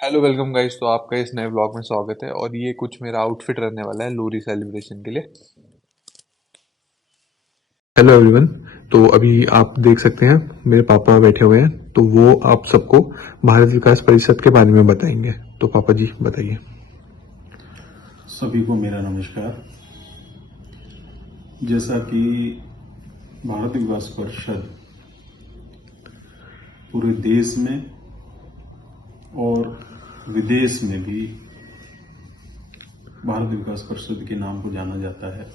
Hello welcome guys. तो आपका इस नए व्लॉग में स्वागत है और ये कुछ मेरा आउटफिट रहने वाला है लोहरी सेलिब्रेशन के लिए। Hello everyone. तो अभी आप देख सकते हैं मेरे पापा बैठे हुए हैं, तो वो आप सबको भारत विकास परिषद के बारे में बताएंगे। तो पापा जी बताइए। सभी को मेरा नमस्कार। जैसा कि भारत विकास परिषद पूरे देश में और विदेश में भी भारत विकास परिषद के नाम को जाना जाता है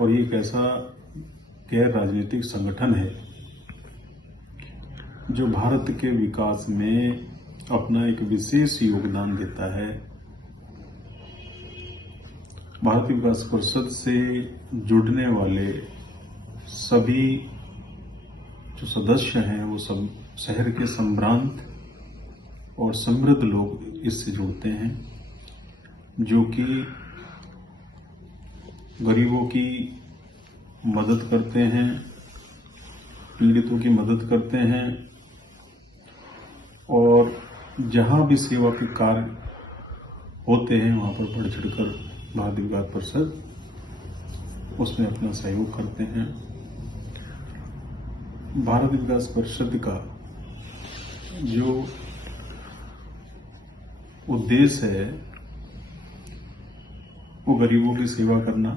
और ये एक ऐसा गैर राजनीतिक संगठन है जो भारत के विकास में अपना एक विशेष योगदान देता है। भारत विकास परिषद से जुड़ने वाले सभी जो सदस्य हैं वो सब शहर के संभ्रांत और समृद्ध लोग इससे जुड़ते हैं, जो कि गरीबों की मदद करते हैं, पीड़ितों की मदद करते हैं और जहां भी सेवा के कार्य होते हैं वहां पर बढ़ चढ़कर भारत विकास परिषद उसमें अपना सहयोग करते हैं। भारत विकास परिषद का जो उद्देश्य है वो गरीबों की सेवा करना,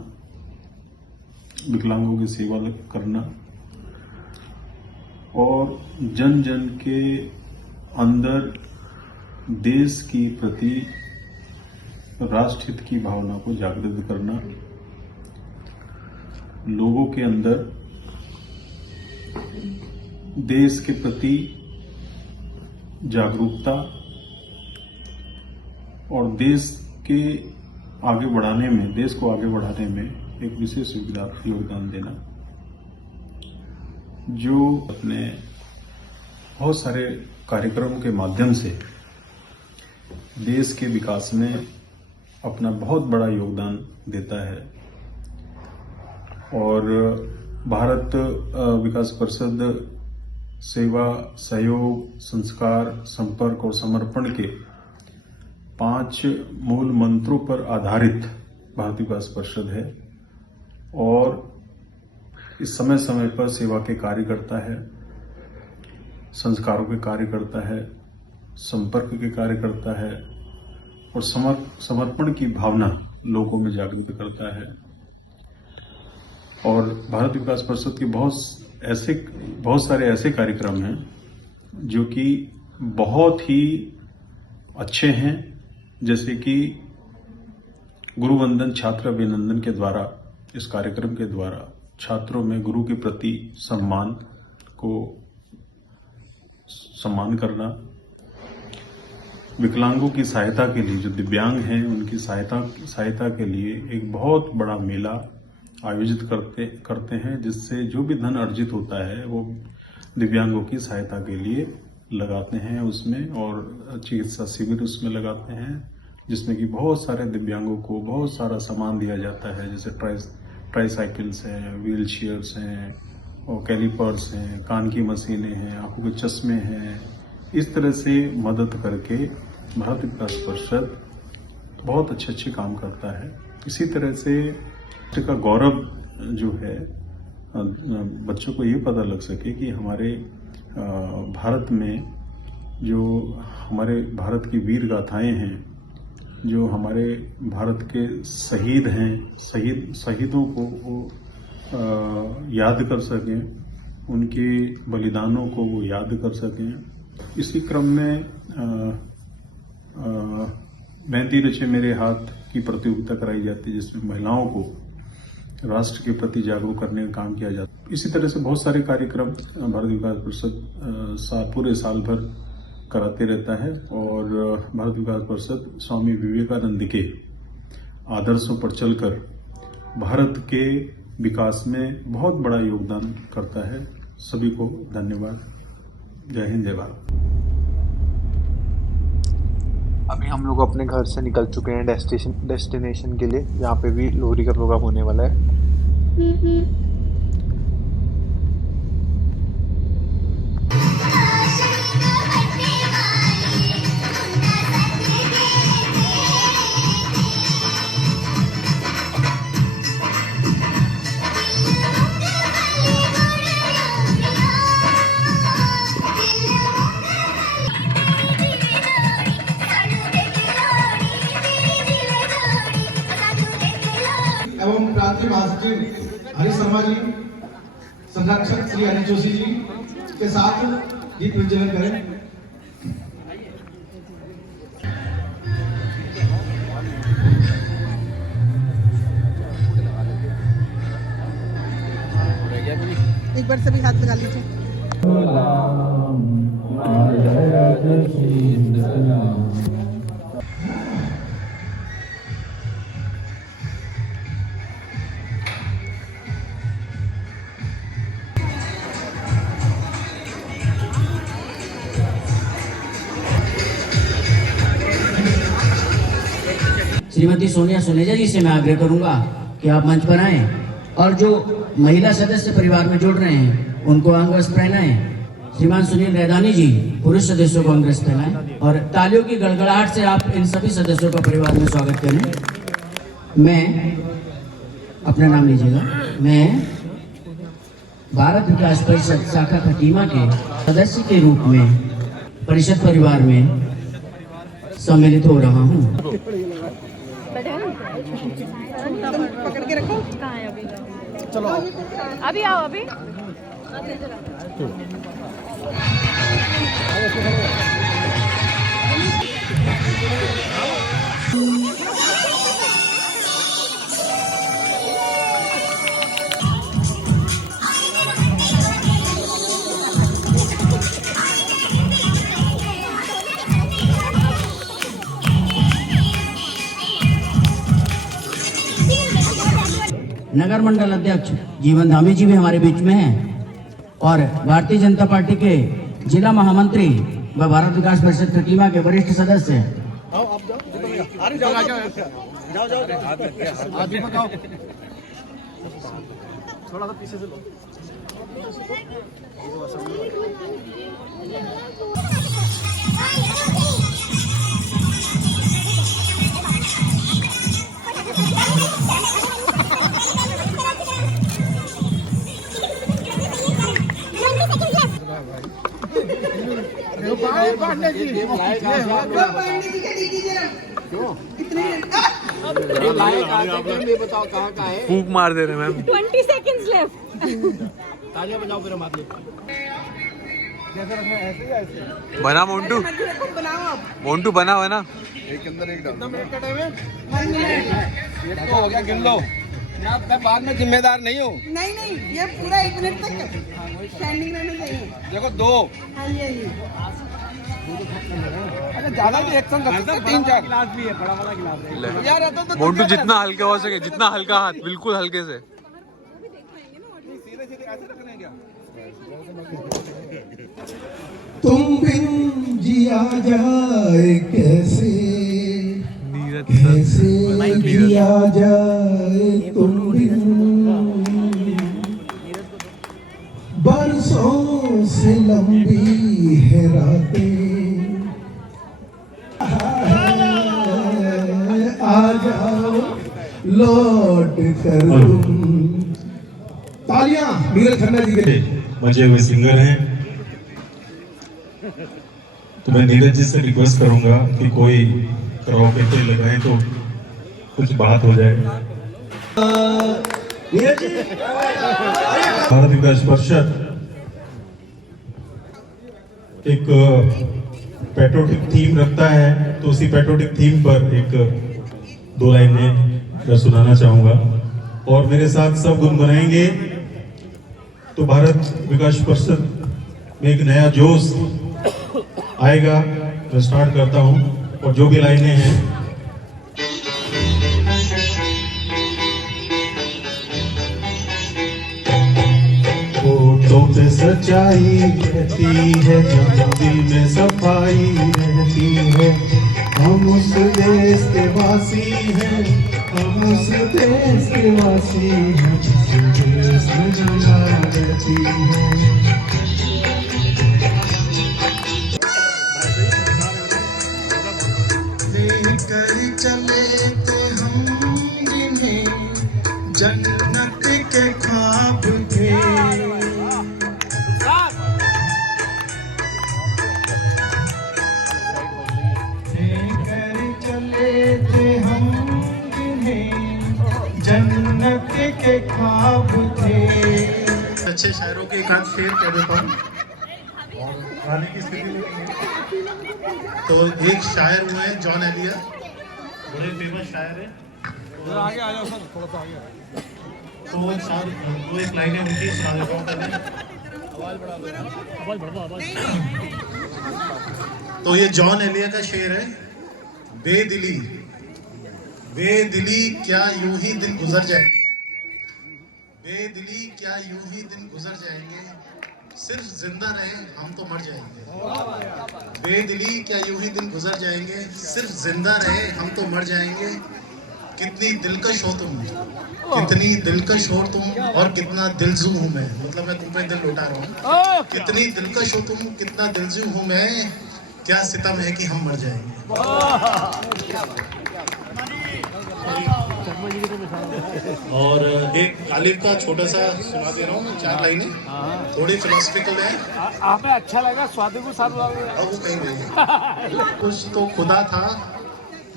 विकलांगों की सेवा करना और जन जन के अंदर देश की प्रति राष्ट्रहित की भावना को जागृत करना, लोगों के अंदर देश के प्रति जागरूकता और देश के आगे बढ़ाने में, देश को आगे बढ़ाने में एक विशेष योगदान देना, जो अपने बहुत सारे कार्यक्रमों के माध्यम से देश के विकास में अपना बहुत बड़ा योगदान देता है। और भारत विकास परिषद सेवा, सहयोग, संस्कार, संपर्क और समर्पण के 5 मूल मंत्रों पर आधारित भारत विकास परिषद है और इस समय समय पर सेवा के कार्य करता है, संस्कारों के कार्य करता है, संपर्क के कार्य करता है और समर्पण की भावना लोगों में जागृत करता है। और भारत विकास परिषद के बहुत सारे ऐसे कार्यक्रम हैं जो कि बहुत ही अच्छे हैं, जैसे कि गुरु वंदन छात्र अभिनंदन के द्वारा, इस कार्यक्रम के द्वारा छात्रों में गुरु के प्रति सम्मान करना, विकलांगों की सहायता के लिए, जो दिव्यांग हैं उनकी सहायता के लिए एक बहुत बड़ा मेला आयोजित करते हैं, जिससे जो भी धन अर्जित होता है वो दिव्यांगों की सहायता के लिए लगाते हैं उसमें, और चिकित्सा शिविर उसमें लगाते हैं, जिसमें कि बहुत सारे दिव्यांगों को बहुत सारा सामान दिया जाता है, जैसे ट्राईसाइकिल्स हैं, व्हील चेयर्स हैं और कैलिपर्स हैं, कान की मशीनें हैं, आंखों के चश्मे हैं। इस तरह से मदद करके भारत विकास परिषद बहुत अच्छे काम करता है। इसी तरह से राष्ट्र का गौरव जो है, बच्चों को ये पता लग सके कि हमारे भारत में जो हमारे भारत की वीर गाथाएं हैं, जो हमारे भारत के शहीद हैं, शहीदों को वो याद कर सकें, उनके बलिदानों को वो याद कर सकें। इसी क्रम में मेहंदी रचे मेरे हाथ की प्रतियोगिता कराई जाती है, जिसमें महिलाओं को राष्ट्र के प्रति जागरूक करने का काम किया जाता है। इसी तरह से बहुत सारे कार्यक्रम भारत विकास परिषद पूरे साल भर कराते रहता है और भारत विकास परिषद स्वामी विवेकानंद के आदर्शों पर चलकर भारत के विकास में बहुत बड़ा योगदान करता है। सभी को धन्यवाद। जय हिंद, जय भारत। अभी हम लोग अपने घर से निकल चुके हैं डेस्टिनेशन के लिए, जहाँ पे भी लोहरी का प्रोग्राम होने वाला है। शर्मा जी, संरक्षक श्री अनिल जोशी जी के साथ गीत प्रज्वलन करें। एक बार सभी हाथ लगा लीजिए। श्रीमती सोनिया सुनेजा जी से मैं आग्रह करूंगा कि आप मंच पर आएं और जो महिला सदस्य परिवार में जुड़ रहे हैं उनको अंग वस्त्र पहनाएं। श्रीमान सुनील रैदानी जी पुरुष सदस्यों को अंग वस्त्र पहनाएं और तालियों की गड़गड़ाहट से आप इन सभी सदस्यों का परिवार में स्वागत करें। मैं अपना नाम लीजिएगा। मैं भारत विकास परिषद शाखा खटीमा के सदस्य के रूप में परिषद परिवार में सम्मिलित हो रहा हूँ। पकड़ के रखो। कहाँ है अभी? चलो अभी आओ अभी। नगर मंडल अध्यक्ष जीवन धामी जी भी हमारे बीच में हैं और भारतीय जनता पार्टी के जिला महामंत्री व भारत विकास परिषद खटीमा के वरिष्ठ सदस्य थोड़ा सा पीछे से लो। पांडे जी के दीजिए ना। क्यों? कितने? बताओ कहाँ का है? फूंक मार दे रहे मैम। 20 seconds left. तालियां बजाओ फिर हम आगे। कैसे रखना है? ऐसे या ऐसे? बना मोन्टू। बनाओ आप। मोन्टू बना है ना। एक अंदर एक डाल। मिनट का टाइम है? 1 मिनट। ये तो हो गया, गिन लो। ना मैं बाद में जिम्मेदार नहीं हूँ। नहीं नहीं, ये पूरा 1 मिनट तक स्टैंडिंग रहना चाहिए। देखो 2। हाँ जी हाँ जी। अच्छा ज्यादा भी एक्शन कर सकते हैं। 3-4 गिलास भी है, बड़ा वाला गिलास है यार। ये तो मोन्टू जितना हल्का हो सके, जितना हल्का हाथ, बिल्कुल हल्के से। सीधे सीधे ऐसे रखने हैं क्या? तुम बिन जिया जाए कैसे, कैसे जिया जाए तुम बिन, बरसों से लंबी है रातें, आ जाओ लौट कर तुम। तालियां नीरज खन्ना जी के लिए। मजे हुए सिंगर हैं, तो मैं नीरज जी से रिक्वेस्ट करूंगा कि कोई कराओके लगाएं तो कुछ बात हो जाए। भारत विकास परिषद एक पैट्रियोटिक थीम रखता है, तो उसी पैट्रियोटिक थीम पर एक 2 लाइनें मैं सुनाना चाहूंगा और मेरे साथ सब गुनगुनाएंगे। तो भारत विकास परिषद में एक नया जोश आएगा। मैं स्टार्ट करता हूं और जो भी लाइनें हैं होठों पे सच्चाई रहती है, जब दिल में सफाई रहती है। हम उस देश के वासी हैं, हम उस देश के वासी हैं, जिस देश में जंगा रहती है। लेकर चले थे हम जिन्हें जन्नत के ख्वाब थे, लेकर चले थे हम जिन्हें जन्नत के के ख्वाब थे। अच्छे शायरों के एक आध शेर कह देता हूँ और गाने की स्थिति में तो एक शायर हुए हैं जॉन एलिया, बड़े फेमस शायर हैं। आगे आ जाओ सर, थोड़ा सा आगे। तो वो एक लाइनें उनकी सुना देता हूँ पहले। तो ये जॉन एलिया का शेर है। बेदिली बेदिली क्या यूं ही दिन गुजर जाएंगे, बेदिली क्या यूं ही दिन गुजर जाएंगे, सिर्फ जिंदा रहे हम तो मर जाएंगे। बेदिली क्या यूं ही दिन गुजर जाएंगे, सिर्फ जिंदा रहे हम तो मर जाएंगे। कितनी दिलकश हो तुम, कितनी दिलकश हो तुम, और कितना दिलजू हूँ मैं, मतलब मैं तुम पे दिल लौटा रहा हूँ। कितनी दिलकश हो तुम, कितना दिलजू हूँ मैं, क्या सितम है कि हम मर जाएंगे। और एक गालिब का छोटा सा सुना दे रहा हूँ, 4 लाइनें, थोड़ी फिलोसफिकल है। आपने अच्छा लगा, स्वाति को साथ अब वो कहीं नहीं। कुछ तो खुदा था,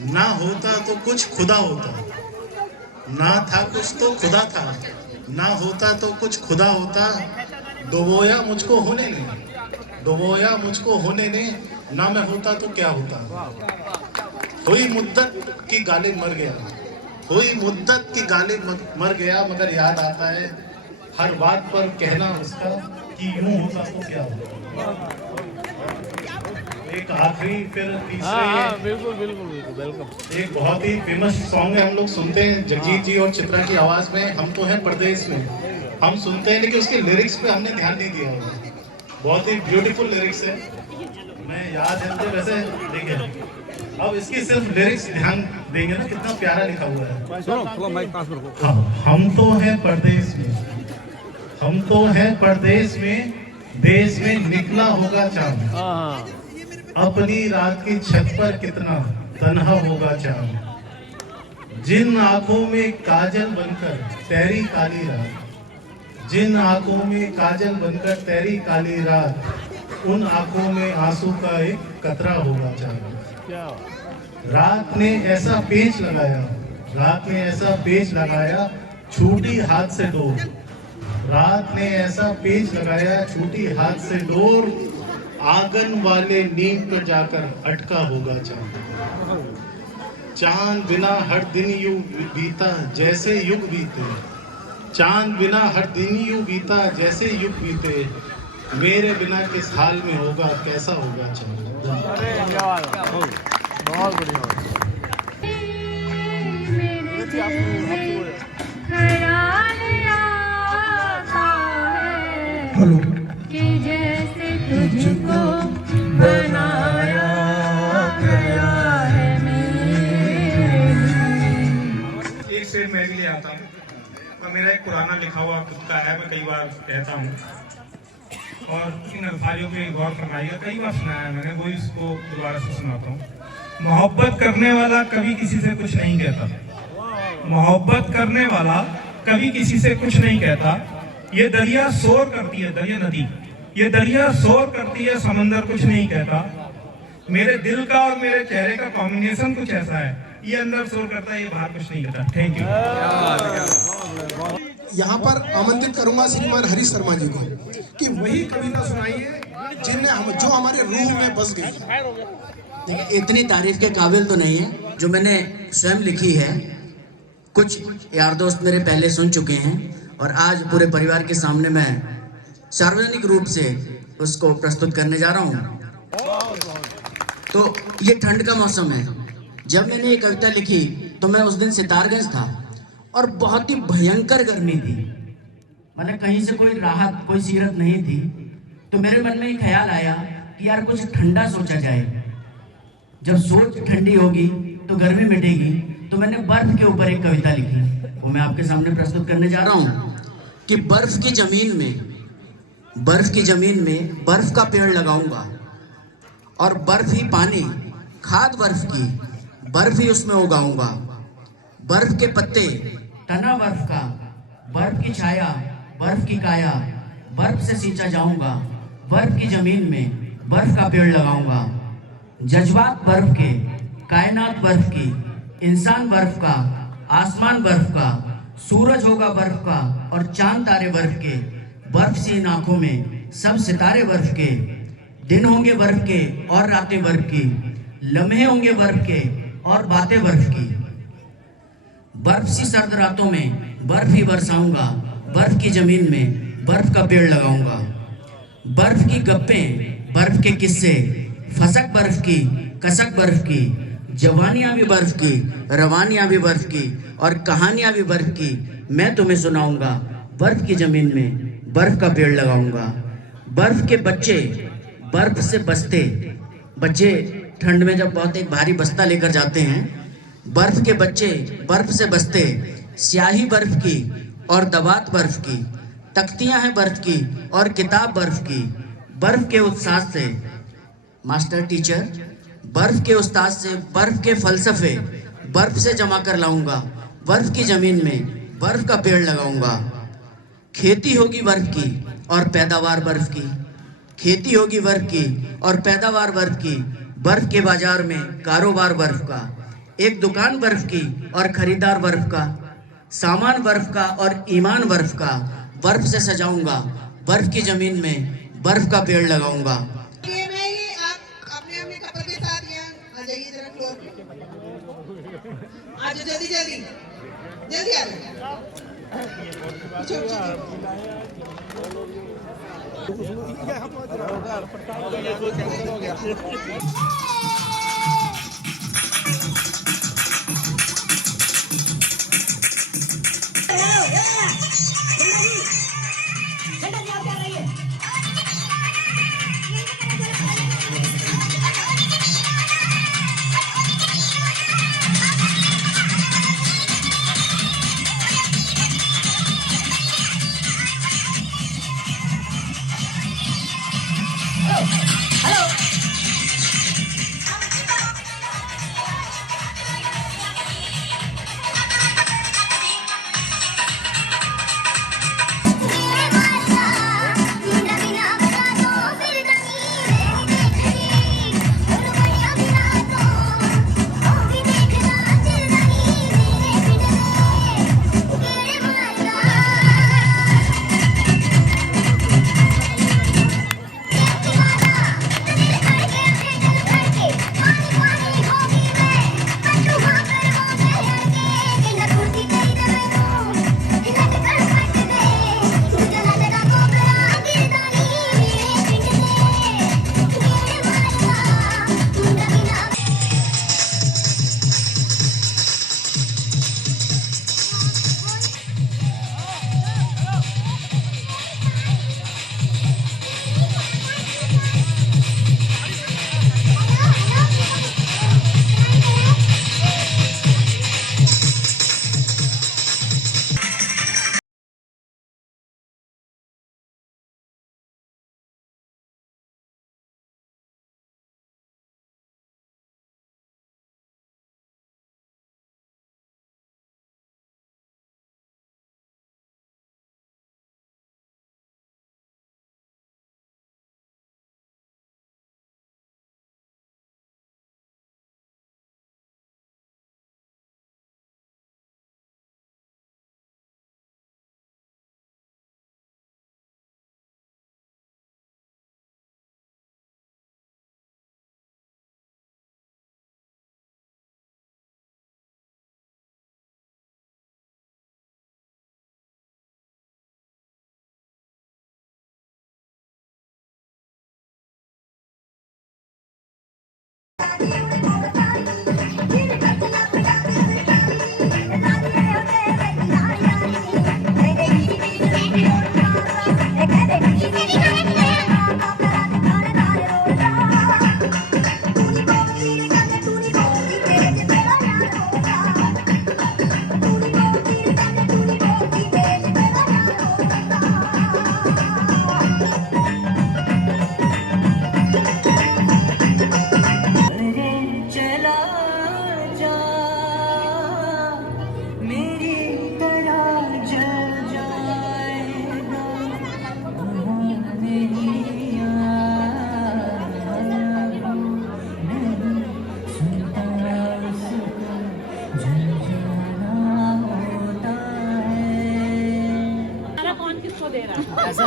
ना होता तो कुछ खुदा होता, ना था कुछ तो खुदा था, ना होता तो कुछ खुदा होता। डुबोया मुझको होने ने, डुबोया मुझको होने ने, ना मैं होता तो क्या होता। हुई मुद्दत की गालिब मर गया, हुई मुद्दत की गालिब मर गया, मगर याद आता है हर बात पर कहना उसका कि यूं होता तो क्या होता। एक आखिरी फिर तीसरे, बिल्कुल बिल्कुल वेलकम। एक बहुत ही फेमस सॉन्ग है, हम लोग सुनते हैं जगजीत जी और चित्रा की आवाज में, हम तो हैं परदेश में। हम सुनते हैं लेकिन उसके लिरिक्स पे हमने ध्यान नहीं दिया होगा। बहुत ही ब्यूटीफुल लिरिक्स है, मैं याद है मुझे वैसे। देखिए अब इसकी सिर्फ लिरिक्स ध्यान देंगे ना, कितना प्यारा लिखा हुआ है। हाँ, हम तो हैं परदेश में, हम तो हैं परदेश में, देश में निकला होगा चांद, अपनी रात की छत पर कितना तन्हा होगा चांद। जिन आंखों में काजल बनकर तैरी काली रात, जिन आंखों में काजल बनकर तैरी काली रात, उन आंखों में आंसू का एक कतरा होगा चांद। रात ने ऐसा पेच लगाया, रात ने ऐसा पेच लगाया, छूटी हाथ से डोर, रात ने ऐसा पेच लगाया, छूटी हाथ से डोर, आंगन वाले नींद पर जाकर अटका होगा चांद। चांद बिना हर दिन यूं बीता जैसे युग बीते, चांद बिना हर दिन यूं बीता जैसे युग बीते, मेरे बिना किस हाल में होगा, कैसा होगा चांद। बहुत बढ़िया। हेलो। तुझको बनाया गया है एक शेर मैं भी ले आता हूँ, और मेरा एक पुराना लिखा हुआ खुद का है, मैं कई बार कहता हूँ और इन अल्फाजों पे गौर फरमाइएगा। कई बार सुनाया मैंने, वही इसको दोबारा से सुनाता हूँ। मोहब्बत करने वाला कभी किसी से कुछ नहीं कहता, मोहब्बत करने वाला कभी किसी से कुछ नहीं कहता। ये दरिया शोर करती है, दरिया नदी, ये दरिया शोर करती है, समंदर कुछ नहीं कहता। मेरे दिल का और मेरे चेहरे का कॉम्बिनेशन कुछ ऐसा है, ये अंदर शोर करता है, ये बाहर कुछ नहीं कहता। Thank you. यहाँ पर आमंत्रित करूंगा श्रीमान हरीश शर्मा जी को कि वही कविता सुनाइए जो हमारे रूह में बस गई। देखिए, इतनी तारीफ के काबिल तो नहीं है जो मैंने स्वयं लिखी है। कुछ यार दोस्त मेरे पहले सुन चुके हैं और आज पूरे परिवार के सामने मैं सार्वजनिक रूप से उसको प्रस्तुत करने जा रहा हूँ। तो ये ठंड का मौसम है। जब मैंने ये कविता लिखी तो मैं उस दिन सितारगंज था और बहुत ही भयंकर गर्मी थी, मतलब कहीं से कोई राहत, कोई सीरत नहीं थी। तो मेरे मन में एक ख्याल आया कि यार कुछ ठंडा सोचा जाए। जब सोच ठंडी होगी तो गर्मी मिटेगी। तो मैंने बर्फ के ऊपर एक कविता लिखी, वो मैं आपके सामने प्रस्तुत करने जा रहा हूँ कि बर्फ की जमीन में बर्फ का पेड़ लगाऊंगा और बर्फ ही पानी, खाद बर्फ की, बर्फ ही उसमें उगाऊंगा। बर्फ के पत्ते, तना बर्फ का, बर्फ की छाया, बर्फ की काया, बर्फ से सींचा जाऊंगा। बर्फ की जमीन में बर्फ का पेड़ लगाऊंगा। जज्बात बर्फ के, कायनात बर्फ की, इंसान बर्फ का, आसमान बर्फ का, सूरज होगा बर्फ का और चांद तारे बर्फ के, बर्फ सी इन आंखों में सब सितारे बर्फ के। दिन होंगे बर्फ के और रातें बर्फ की, लम्हे होंगे बर्फ के और बातें बर्फ की। बर्फ सी सर्द रातों में बर्फ ही बरसाऊंगा, बर्फ की जमीन में बर्फ का पेड़ लगाऊंगा। बर्फ की गप्पें, बर्फ के किस्से, फसक बर्फ की, कसक बर्फ की, जवानियां भी बर्फ की, रवानियां भी बर्फ की और कहानियां भी बर्फ की मैं तुम्हें सुनाऊंगा। बर्फ की जमीन में बर्फ का पेड़ लगाऊंगा। बर्फ के बच्चे बर्फ से बसते, बच्चे ठंड में जब बहुत एक भारी बस्ता लेकर जाते हैं, बर्फ के बच्चे बर्फ से बसते, स्याही बर्फ की और दवात बर्फ की, तख्तियां हैं बर्फ की और किताब बर्फ की। बर्फ के उत्साह से मास्टर टीचर, बर्फ के उस्ताद से बर्फ के फलसफे बर्फ से जमा कर लाऊंगा। बर्फ की जमीन में बर्फ का पेड़ लगाऊंगा। खेती होगी बर्फ की और पैदावार बर्फ की, खेती होगी बर्फ की और पैदावार बर्फ की। बर्फ के बाजार में कारोबार बर्फ का, एक दुकान बर्फ की और खरीदार बर्फ का, सामान बर्फ का और ईमान बर्फ का। बर्फ से सजाऊंगा, बर्फ की जमीन में बर्फ का पेड़ लगाऊंगा। ये मैं ये आप अपने अपने कपल के साथ यहाँ आ जाइए जरा फ्लोर पे। आ जाओ जल्दी जल्दी जल्दी आ जाओ। चलो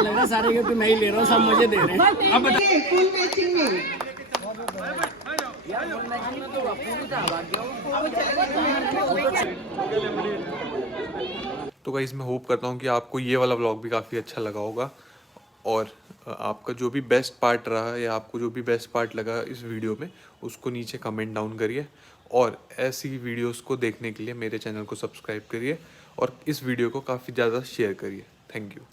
लग रहा सारे गिफ्ट मैं ही ले रहा हूँ, सब मुझे दे रहे हैं। अब फुल मैचिंग में तो गाइस मैं होप करता हूँ कि आपको ये वाला व्लॉग भी काफ़ी अच्छा लगा होगा, और आपका जो भी बेस्ट पार्ट रहा या आपको जो भी बेस्ट पार्ट लगा इस वीडियो में उसको नीचे कमेंट डाउन करिए, और ऐसी वीडियोस को देखने के लिए मेरे चैनल को सब्सक्राइब करिए और इस वीडियो को काफ़ी ज़्यादा शेयर करिए। Thank you.